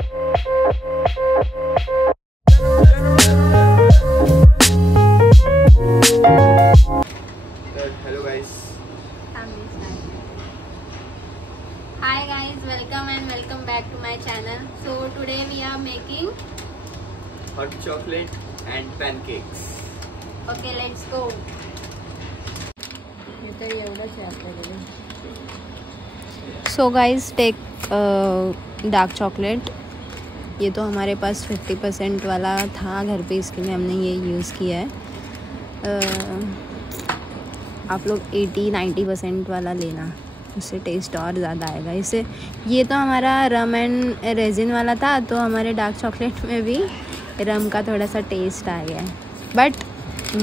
Hello guys. Hi guys, welcome back to my channel. So today we are making Hot chocolate and pancakes. Okay, let's go. So guys, take dark chocolate. ये तो हमारे pass 50% वाला था घर पे, इसके लिए हमने ये यूज़ किया है. आप लोग 80-90% वाला लेना, उससे टेस्ट और ज़्यादा आएगा. इससे ये तो हमारा रम एंड रेजिन वाला था, तो हमारे डार्क चॉकलेट में भी रम का थोड़ा सा टेस्ट आ गया है, बट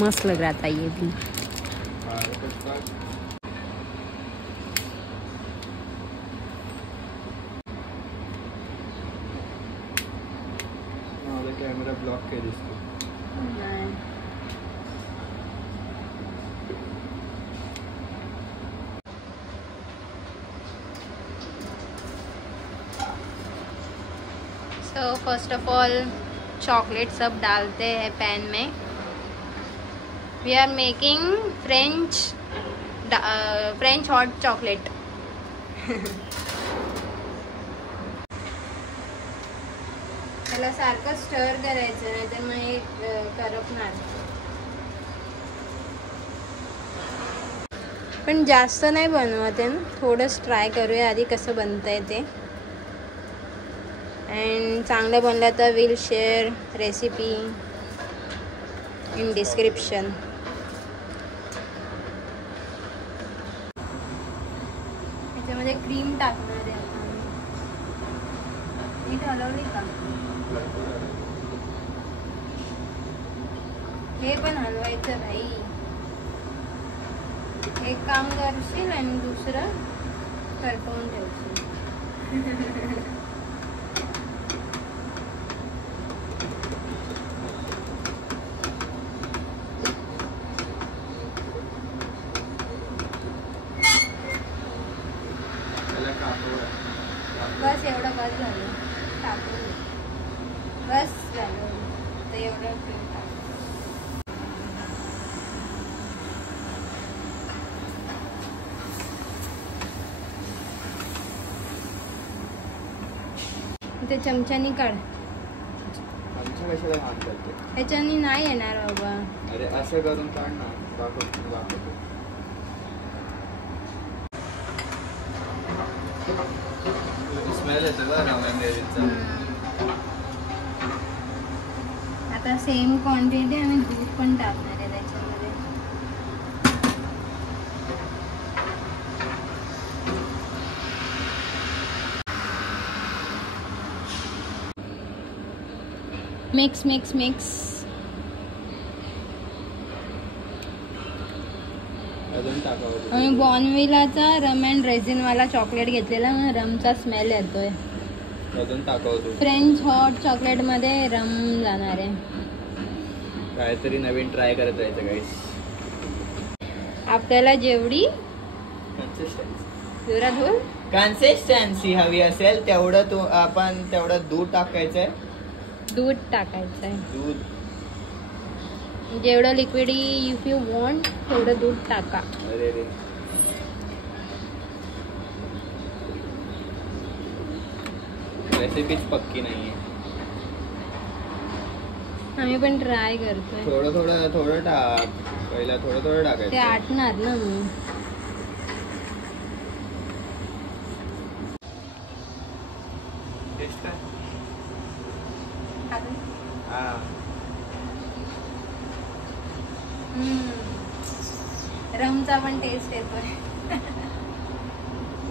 मस्त लग रहा था ये भी. कैमरा ब्लॉक कर इसको. तो फर्स्ट ऑफ ऑल चॉकलेट सब डालते हैं पैन में. We are making French hot chocolate. त्याला सारखं स्टर करायचं, नाही तर मग हे करपणार. पण जास्त नाही बनवत आहे, थोडंच ट्राय करूया आधी कसं बनतंय ते. अँड चांगलं बनलं तर will share recipe in description. त्याच्यामध्ये क्रीम टाकणार आहे. मी ठरवली का हे पण हलवायचं भाई. एक काम करशील आणि दुसरं करपवून ठेवशील. बस एवढं बस झालं. टाकून बस झालं तर एवढं क्रीम टाक. ते चमच्यानी काढ. चमचा कशाला घाण करते? ह्याच्यानी नाही येणार बाबा. अरे असं करून काढ ना. दाखवतो. स्मेल येतो बघ रामायणचा. आता सेम क्वांटिटी आणि दूध पण टाकणार आहे त्याच्यामध्ये. Mix mix mix. अजून टाकावं. आणि बॉर्नव्हिलाचा रम अँड रेझिन वाला चॉकलेट घेतलेला, रमचा स्मेल येतोय. अजून टाकावं. फ्रेंच हॉट चॉकलेट मध्ये रम जाणार आहे. काहीतरी नवीन ट्राय करत राहायचं गाईस. आपल्याला जेवढी कन्सिस्टन्सी हवी असेल तेवढं आपण तेवढं दूध टाकायचंय. दूध टाकायचंय. दूध जेवढं लिक्विड इफ यू वॉन्ट तेवढं दूध टाका. अरे रे. रेसिपीच पक्की नाहीये. आम्ही पण ट्राय करतोय. थोडं टाक. पहिला थोडं टाकायचं. ते आटणार ना मग. टेस्ट काय? रमचा पण टेस्ट येतोय.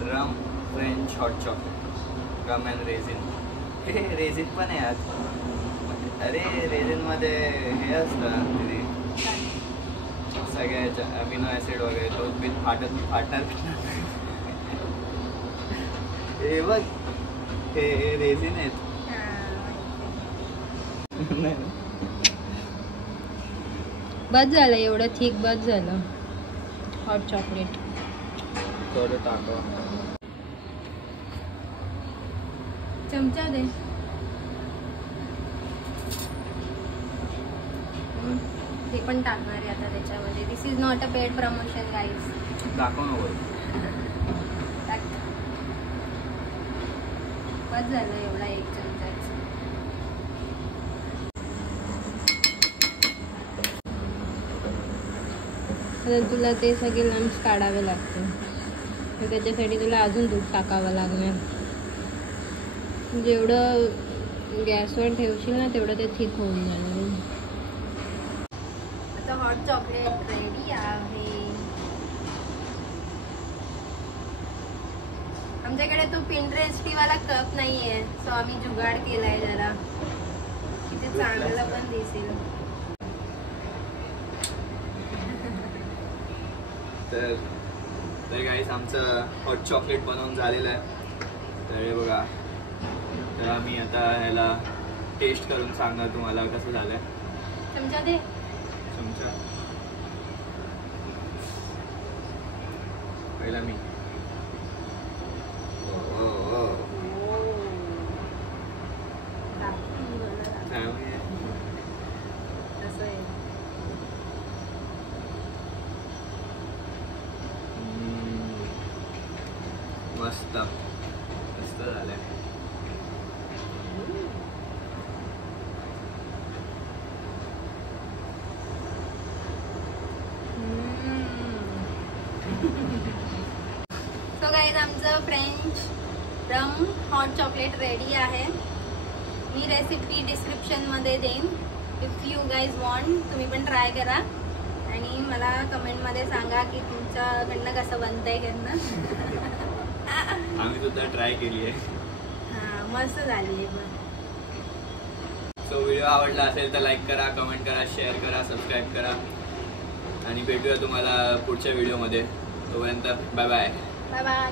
Rum French hot chocolate. Rum and raisin. Raisin पण आहे आज. अरे रेझिन मध्ये हे असतं सगळ्याच्या अमिनो ऍसिड वगैरे. तो बी फाटत. हे बघ, हे रेझिन आहेत. बस झालं एवढं थिक. बस झालं हॉट चॉकलेट. थोडं टाका. चमचा दे. ते पण टाकणार आहे आता त्याच्यामध्ये. This is not a paid promotion guys. दाखव नको. बस झालं एवढा 1 चमचाच. तर तुला ते सगळे लम्स काढावे लागते, तर त्याच्यासाठी तुला अजून दूध टाकावं लागणार. जेवढं गॅसवर ठेवशील ना तेवढं ते थिक होऊन जाणार. आता हॉट चॉकलेट रेडी आहे. आमच्याकडे तो पिंटरेस्टी वाला कप नाहीये, सो आम्ही जुगाड केलाय जरा की ते चांगलं पण दिसेल. तर गाईस आमचं हॉट चॉकलेट बनवून झालेलं आहे. तर हे बघा, तर आम्ही आता ह्याला टेस्ट करून सांगणार तुम्हाला कसं झालंय. चमचा दे. चमचा पहिला मी. मस्त मस्त झालंय. सो गाईज आमचं फ्रेंच रम हॉट चॉकलेट रेडी आहे. मी रेसिपी डिस्क्रिप्शनमध्ये देईन. इफ यू गाईज वॉन्ट, तुम्ही पण ट्राय करा आणि मला कमेंटमध्ये सांगा की तुमच्याकडनं कसं बनतंय करणं. आम्ही सुद्धा ट्राय केली आहे. हां, मस्त झाली आहे पण. सो व्हिडिओ आवडला असेल तर लाईक करा, कमेंट करा, शेअर करा, सबस्क्राईब करा आणि भेटूया तुम्हाला पुढच्या व्हिडिओमध्ये. तोपर्यंत बाय बाय. Bye bye.